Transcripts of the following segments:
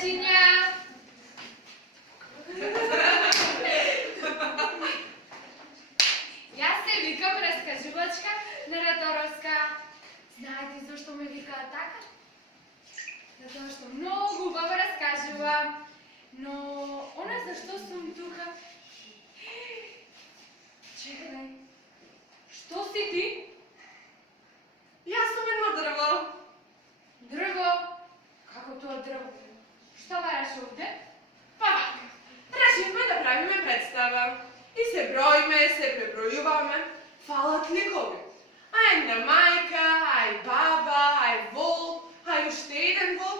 Cinia! Ja se vikam raskaživačka naratorovska. Znate zašto me vika така? Zato što mnogo baba raskaživa. No, ona zašto sam tuka? Čekaj, što si ti? Ja sam jedno drvo. Drvo? Kako to drvo? Šta varaš ovde? Pa tak, rešimo da pravime predstava. I se brojime, se prebrojuvame, falat likovi. A jedna majka, aj baba, aj vol, aj ušte jedan vol,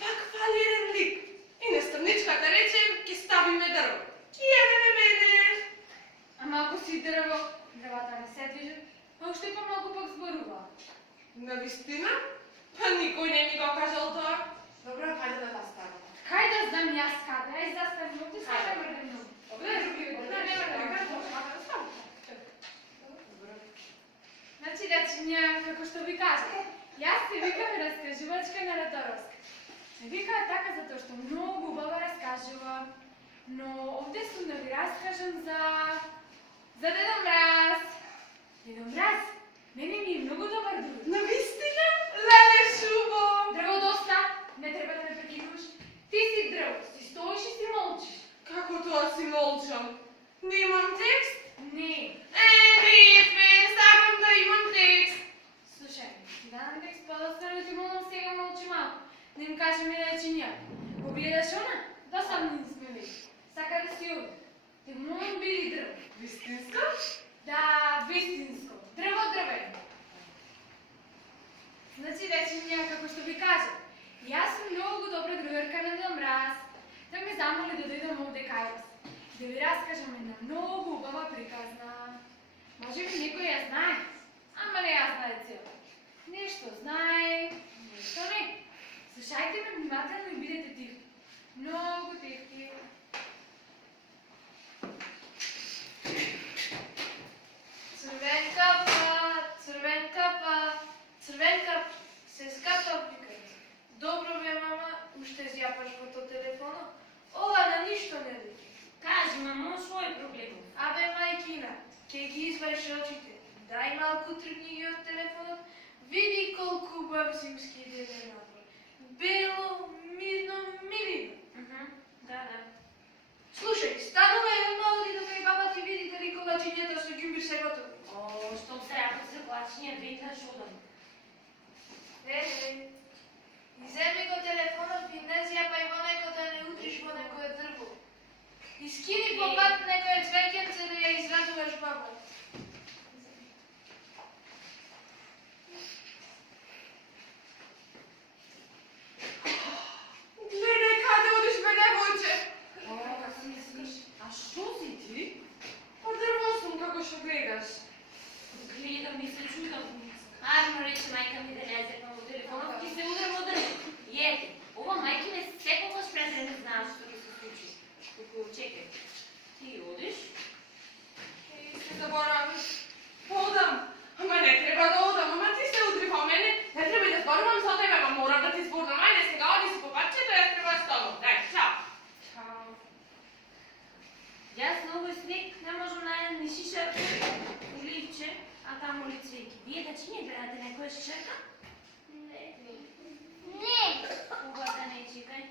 pak fali jedan lik. I nastavničkата reče, ke stavime drvo. I evo na mene. Ама ако си дърво, дървата не се движат, а още по-много пък зборува. Навистина? Па никой не ми го кажал тоа. Добро, хайде да заставам. Кай да знам аз къде? Ай, заставим, но ти сега върнем. Значи, дечиня, како што ви кажа, јас се викам раскажувачка нарatorovska. Се вика така затоа што многу убаво раскажува, но овде сум да ви раскажам за Дедо Мраз. Дедо Мраз, мене ми е многу добар друг. Навистина? Леле шубо! Дрво доста, не треба да ме прекинуваш. Ти си дрво, си стоиш и си молчиш. Како тоа си молчам? Не имам текст? Не. Рифе, сакам да имам текст. Слушай, ти дадам текст, па да стане ти молам сега молчи малко. Не им кажеме да чиня. Погледаш она? Да сам не сме вели. Сака да си овде. Те молам биди дрво. Вистинска? Да, вистинско. Дрво дрвено. Значи вече како што ви кажа, јас сум многу добра другарка на Дедо Мраз. Той ме замоли да дојдам овде кај вас. Да ви раскажам една многу убава приказна. Може би некој ја знае, ама не ја знае цела. Нешто знае, нешто не. Слушајте ме внимателно и бидете тихи. Многу тихи. Црвенка се скапа викај. Добро бе, мама, уште зјапаш во то телефона? Ова на ништо не личи. Кажи, мамо, свој проблем. Абе, мајкина, ке ги изваеш очите. Дај малку тргни ги од телефонот. Види колку убав зимски ден е надвор. Бело, мирно, милино. Да. Слушај, станува еден мало да кај баба ти види дали колачињата со ѓумбир се готови. О, штом се рака за плачиња, веднаш одам. Иземи го телефонот и не зјапај во некој да не удриш во некој дрво. Искини по пат некој цвеќенце да ја израдуваш баба. Гледај каде одиш, бе, девојче. О, како мислиш? А што си ти? Па дрво сум, како што гледаш. Гледам и се чудам. Арно рече мајка ми да не зепам во телефонот и се удрам од дрво. И ете, ова мајки не секогаш пред не знаеш што ќе се случи. Туку чекај. Ти одиш? И се заборавиш. Одам. Ама не треба да одам, ама ти се удри по мене. Не треба да зборувам со тебе, ама морам да ти зборувам. Ајде сега оди си по патчето, јас треба да станам. Дај, чао. Чао. Јас на овој снег не можам најдам ни шишарка, ни ливче, а таму ли цвеки. Вие да чи не гледате некоја шишарка? Не. Кога да не чекај.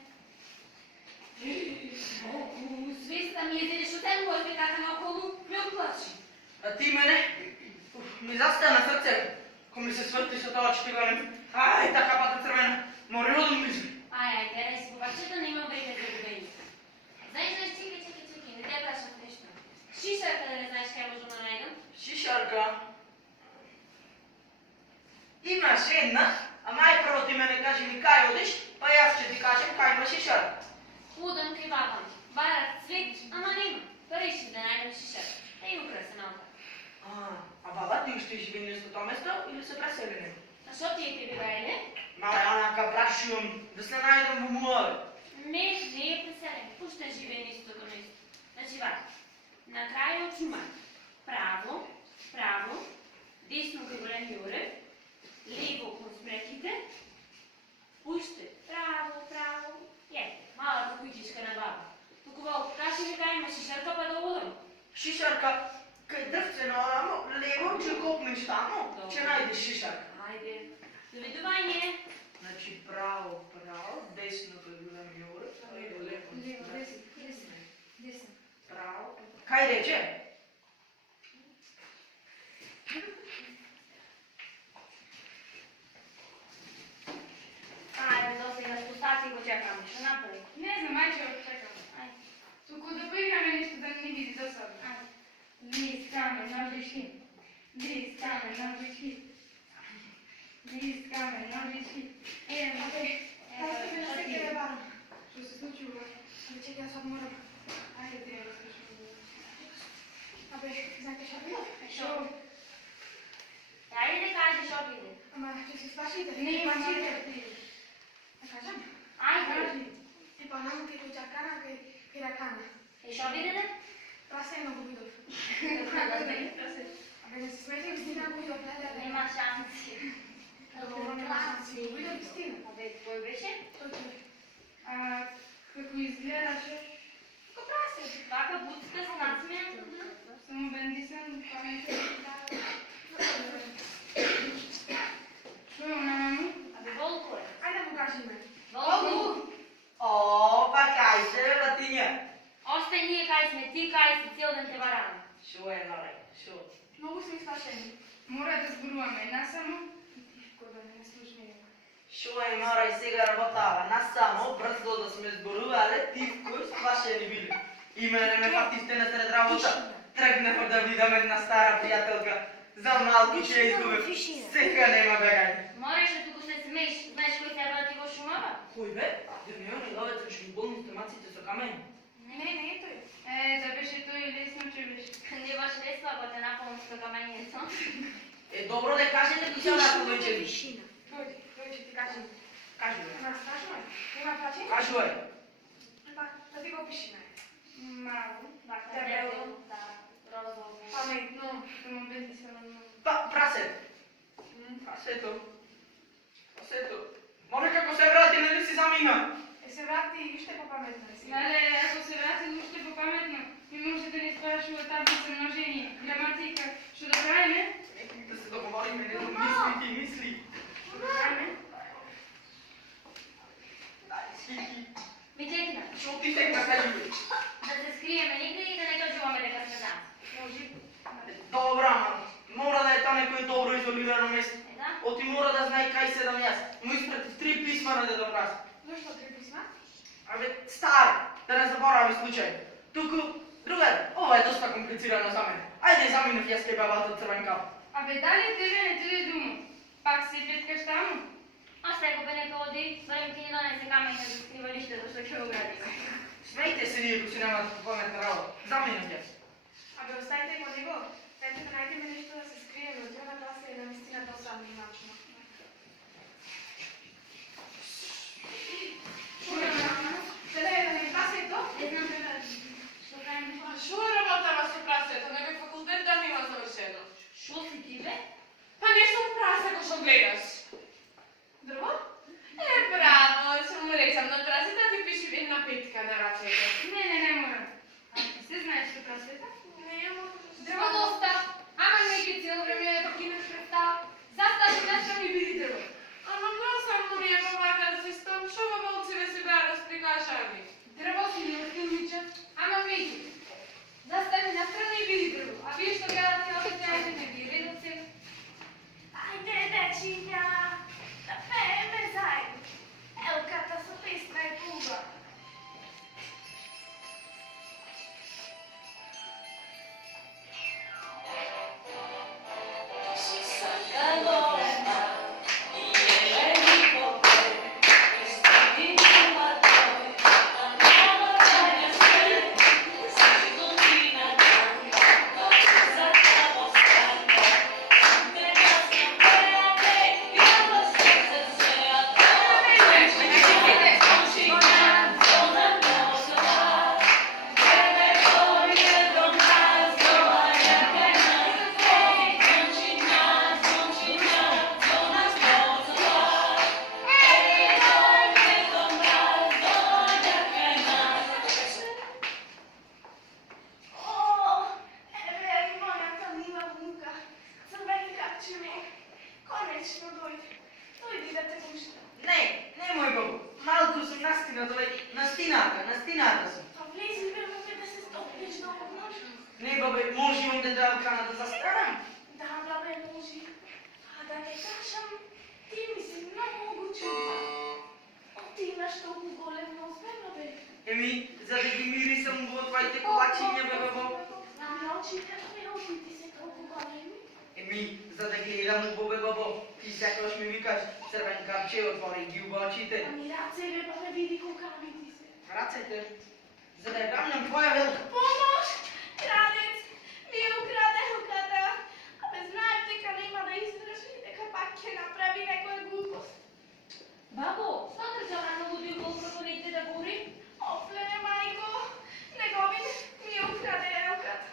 Богу, звезда ми е дели што тем го е така наоколу, ме оплачи. А ти мене? Ми застана срце, ко ми се сврти со тоа чпилане. Ај, така пата црвена, море одам мизми. Ај, гледај си по пачето, нема време за губење. Знаеш, чекај, не те прашам нешто. Шишарка да не знаеш кај можам да најдам? Шишарка. Имаш една, ама ај прво ти мене кажи ми кај одиш, па јас ќе ти кажем кај има шишарка. Одам кај баба ми. Барат цвет, ама нема. Па решив да најдам шишарка. Да и украсена ота. А баба ти уште живее на тоа место или се преселени? А што ти е тебе бајле? Мале, онака прашувам, да се најдам во море. Не е преселен. Уште живее на истото место. Значи вака. На крај од шума. Право, десно кај големи орев, лево кон смреките, уште право, е. Šišarka, kaj drvce naravno, levo, če kopneš tamo, če najdeš šišarka. Ajde. Доведување. Znači pravo, desno kad gledam Jure, levo, Levo, desno. pravo. Kaj reče? Ajde, to se ga spustati i počekamo. Što napravi? Ne znam, ajde čekam. Ajde. Туку да поиграме нещо да не види досадно. Ajde. Лист, камен, ножи, шит. Лист, камен, ножи, шит. Лист, камен, ножи, шит. Idemo, Evo, Аз не što се ti? кере барам. Што се случило? Абе, чекай, аз sad moram. Ajde, ti ja slušam. Абе, знаете што било? Što? Ajde da kažeš opide. Ама, ќе се сплашите. Не има Па, читати. Да кажам? Ajde. И па, намо ке кој чакана, ке ракана. I što vidite? Прасе много видов. Абе, не се смејте, истина го видов, не. Nema šansi. Добро, нема шанси. Го видов истина. Abе, tvoj беше? Тој. А како изгледаше, Ко прасе. Кака буцка с насмејан. само бендисан, паметен. Што е она, мамо? Абе, волко е. Ајде да му кажеме. Волко. O, pa kaj se, Latinja? Остай ние кај сме, ти кај си, цел ден те вараме. Šo je, Marek, šo? Многу сме сплашени. Мора да зборуваме една само. Кој да не слушне. Šo je, Marek, сега работава. Нас само, брзо да сме зборували, ти вкус сплашени били. И мене ме фактивте на сред работа. Тръгнахме да видам една стара приятелка. За малко ще я изгубим. Сега нема бегање. Мораш да туку се смееш. Знаеш кој треба да ти го шумава? Кој бе? Демион и ловецът ще болни стомаците со камени. Не е тој. Да беше тој лесно, че беше. Не баш лесно, ако те напълно с камењето. Е, добро да кажете кој се онako вече. Дојди, ќе ти кажем. Кажи бе. Ама страшно е. Нема плаче? Кажи бе. Па, да ти го пишеме. Малко. Бака, Дебело. да, розово. Паметно. Само бендисан. Прасет. Прасето. Прасето. Може како се врати, не си замина. Е се врати и уште попаметно е сега. Леле, ако се врати уште попаметно, ми може да ни спрашува таблица множение, граматика, што да правиме? Да се договориме, не мисли ти, мисли. Што да правиме? Дай, стихи. Ми текна. Шо ти текна, кажи бе. Да се скриеме нигде и да не кажуваме дека сме там. Може. Добра, ама. Мора да е та некој добро изолирано место. Е, да? Оти мора да знае кај седам јас. Му испратив 3 писма на Дедо Мраз. Зошто 3 писма? Абе, стари, да не заборави случај. Туку, другар, ова е доста комплицирано за мене. Ајде заминав јас кај бабата црвен кап. Абе, дали тебе не ти е дума? Пак се петкаш таму? А сега бе нека оди, барем ти ни донесе камења за скривалиштето што ќе го градиме. Смејте се ние, ако си немате паметна работа. Заминав јас. Абе, оставите го него. Дайте да најдеме нешто да се скриеме. Од една класа е наистина досадно и мачно. Што е мама? Селе, да не пасе то? Не знам што правиме. А шо е работава со прасето? Некој факултет да нема завршено. Шо си ти бе? Па не сум прасе кој што гледаш. Дрво? Е, браво, ќе му речам на прасета ти пиши една петка на рацете. Не мора. А ти се знаеш што прасвета? Нема. Дрво доста. Ама неки цело време да покинеш представа. Застани настрани и биди дрво. Ама многу сам му не помака да се стом, шо во волциве се беа расприкажани. Дрво си не остилнича. Ама меѓу. Застани настрани и биди дрво. А вие што гледате овде, ајде не ви редот се. Ајде, дечиња, да пееме заедно. Елката со песна е туга. Настината съм. Pa влези, бе, моля да се стопнеш много нощ. Не, бабе, може имам да дам кана да застрадам. Да, бабе, може. А да не кажам, ти ми се много чуди. О, ти имаш толкова голем нос, бе, бабе. Еми, за да ги мирисам во твоите колачиња, бе, бабо. Очите ти се толкова големи. Еми, за да гледам убаво, бе, бабо. Ти секогаш ми викаш, црвен капче, отвори ги уба очите. Ами раце, бе, бабе, види колкави ти се. Рацете, за да ја гамнам твоја велка. Помош! Крадец! Ми украде руката. Абе, знаем дека нема да издржи, дека пак ќе направи некоја глупост. Бабо, сматраш да рано буди колко негде да говори? Офлене, мајко, неговин ми украде елката.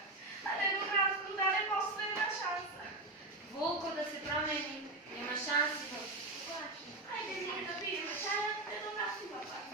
А не го му даде последна шанса. Волко да се промени, нема шанси. Ајде ние да пиеме чајот, те да вратиме пак.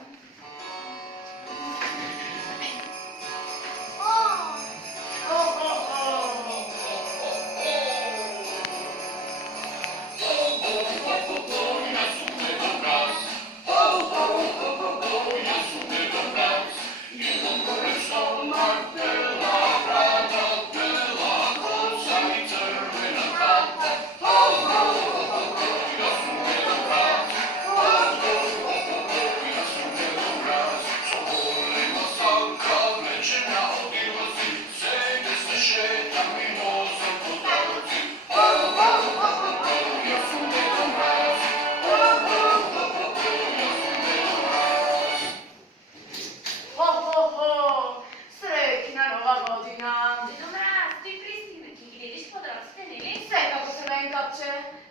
Среќна нова година! Дедо Мраз, ти пристигна, ти ги видиш подроците, нели? Секако се мен капче,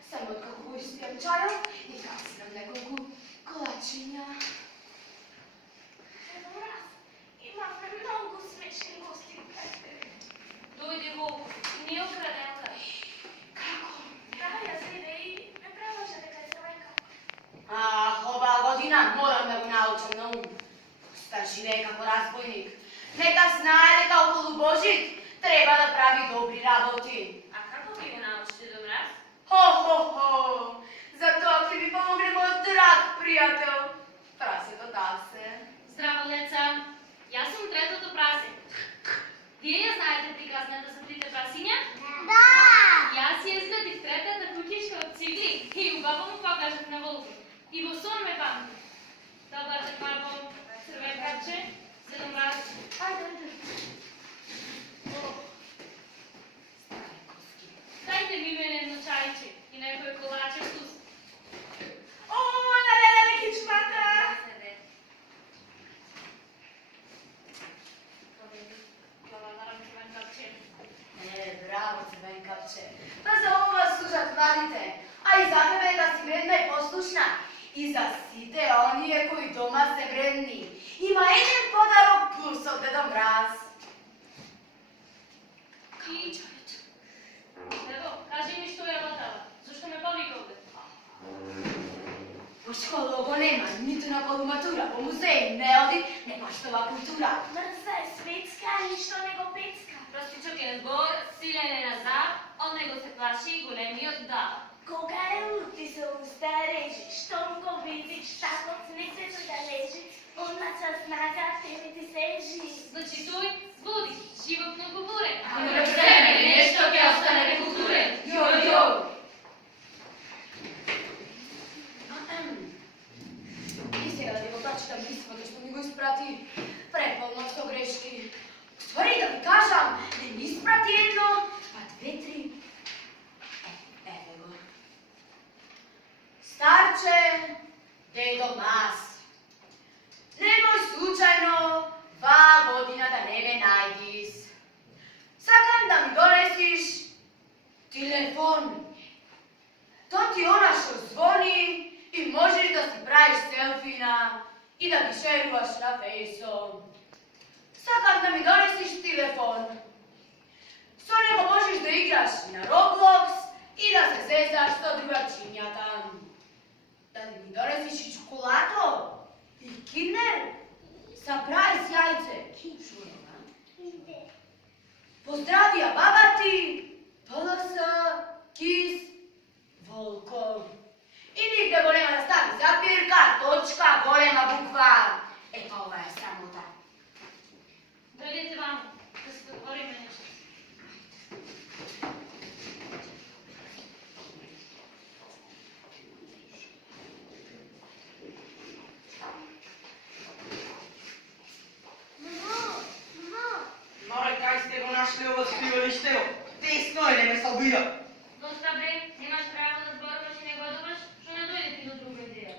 само откако го испијам чајот и касирам неколку колачиња. Дедо Мраз, имаме многу смешни гости пред тебе. Дојде Волко, и не украде елка. Како? Да, јас иде и ме прелажа дека е црвен кап. Оваа година морам да го научам на ум. Оста живее како разбойник. Нека знае дека околу Божит треба да прави добри работи. А како би го научи, Дедо Мраз? Хо-хо-хо! За тоа ќе ви помогне мојот драг пријател, прасето Тасе. Здраво, деца! Јас сум третото прасе. Вие ја знаете приказната за трите прасиња? Да! Јас ја изградив третата куќичка од цигли и убаво му покажав на Волко. И во сон ме памти. Добар ден, бабо, црвен капче, Дедо Мраз. Ајде, Дайте ми мене едно чајче и некој колаче вкус. О, леле, кичмата! Седе. Благодарам, црвен капче. Браво, црвен капче. Па за ова служат младите, а и за тебе да си вредна и послушна. И за сите оние кои дома се вредни. Има еден подарок плюс од Дедо Мраз. И чајче. Дедо, кажи ми што ја батала. Зошто ме повика овде? Во школа го нема, ниту на полуматура, по музеи не оди, не поштова култура. Мрза е светска, ништо не го пецка. Простичок е збор, силен е назад, од него се плаши големиот дава. Кога е лути се уста режи, штом го видиш, тако снесето да лежи, онача снага тебе ти сежи. Значи тој збуди, животно говоре. Ама да време нешто ќе остане некултурен. Јо-јо! И сега да ви го прочитам писмото што ми го испрати. Преполно со грешки. Ствари да ви кажам, не ми испрати едно, а две-три. Еве го. Старче, Дедо Мраз, немој случајно ваа година да не ме најдиш. Сакам да ми донесиш телефон. Тоа ти она што звони и можеш да си правиш селфина и да ги шеруваш на фейсо. Сакам да ми донесиш телефон. Со него можеш да играш на Roblox и да се зезаш со другарчињата. Да ми донесиш и чоколато и кинер sa pravi sjajce. Čujemo. Pozdravija baba ti, PLS, KIS, Volko. И нигде го нема да стави запирка, точка, голема буква. Ето ова е срамота. Дојдете ваму, да се договориме нешто. Море, кај сте го нашли ово спивалиштево? Тесно е, не ме се обида. Доста бе, немаш право да зборуваш и не годуваш, што не дојде ти до друга идеја.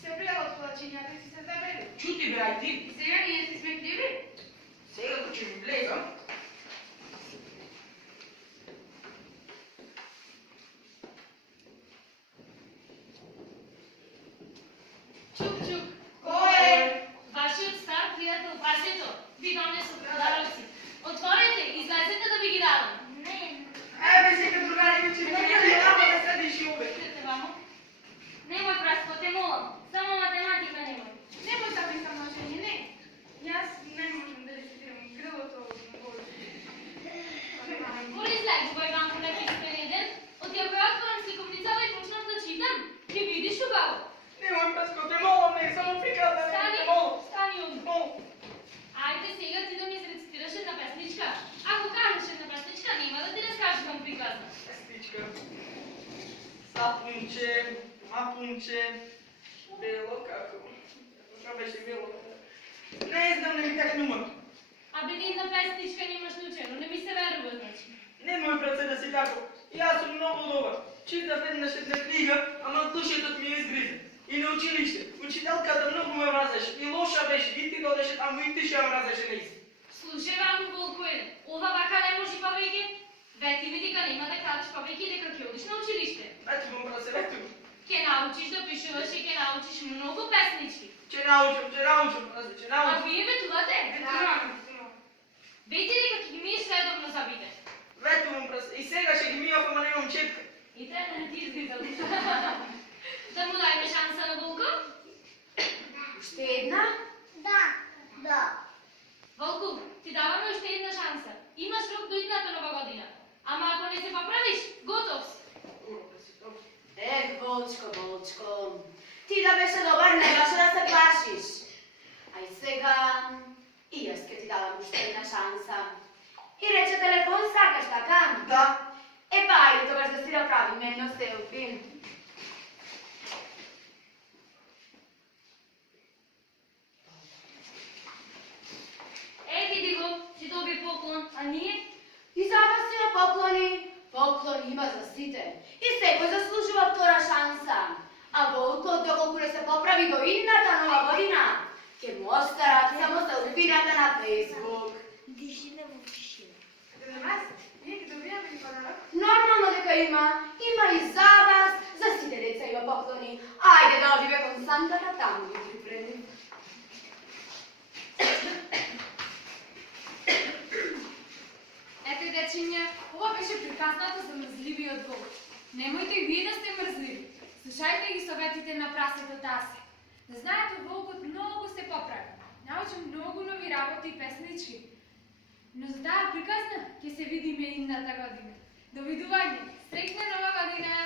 Се пријава од плачињата и си се забели. Чути бе, ај ти. Сега ние си сме криви. Сега ќе ќе ми влезам. Чук, чук. Кој е? Вашиот стар пријател Пасето ви донесо подароци. Отворете, излезете да ви ги дадам. Не, Еве сега другари ми че не работа седиш и увек. идете ваму. Немој праско, те молам. Само математика немој. Немој да ми самошење, не. Јас не можам да рецитирам грлото од Боже. Коли излегувај ваму на пистен еден, од ја која отворам сликовницава и почнав да читам, ќе видиш убаво. Немој праско, те молам, не само приказна, не Стани, те молам. стани од Молам. Ајде сега ти да ми изрецитираш една песничка. Ако кажеш една песничка, нема да ти разкажувам приказна. Пестичка. Сапунче, мапунче, бело како. Како беше бело? Не знам, не ми текнува. Абе ни една песничка немаш научено, не ми се верува, значи. Немој браце да си тако. Јас сум многу добар. Читав еднаш една книга, ама душетот ми е изгризен. И на училиште, учителката многу ме мразеше. И лоша беше, и ти додеше таму и ти ще ја мразеше наистина. Слушај ваму Волкоен, ова вака не може повеќе. Вети ми дека нема да кажеш повеќе дека ќе одиш на училиште. Ето го браце, ето го. Ќе научиш да пишуваш и ќе научиш многу песнички. Ќе научам, браце, ќе А научам. вие ветувате? Да. Вети дека ќе ги миеш редовно зъбите. Ветувам, браце. И сега ще ги мијав, ама немам четка. И треба да ти изгледал. Да му дајме шанса на Волко? Уште една? Волку, ти даваме уште една шанса. Имаш рок до идната нова година. Ама ако не се поправиш, готов си. Добро, браце, добро. Волчко, Волчко, ти да беше добар, немаше да се плашиш. Ај сега, и јас ке ти давам уште една шанса. И рече телефон сакаш, така? Да. Епа, ајде тогаш да си направиме едно селфи. Види го, си доби поклон, а ние? И зама си на поклони. Поклон има за сите. И секој заслужува втора шанса. А Волко, доколку не се поправи до идната нова година, ќе му остарат само селфината на Фейсбук. За нас, ние ги добиваме ли подарок? Нормално дека има. Има и за вас, за сите деца има поклони. Ајде да одиме кон Сантата, таму ги припреми. Ете, дечиња, ова беше приказната за мрзливиот волк. Немојте и вие да сте мрзливи. Слушајте ги советите на прасето Таси. Да знаете, волкот многу се поправи. Научи многу нови работи и песнички. Но за таа приказна ќе се видиме идната година. Довидување. Среќна нова година!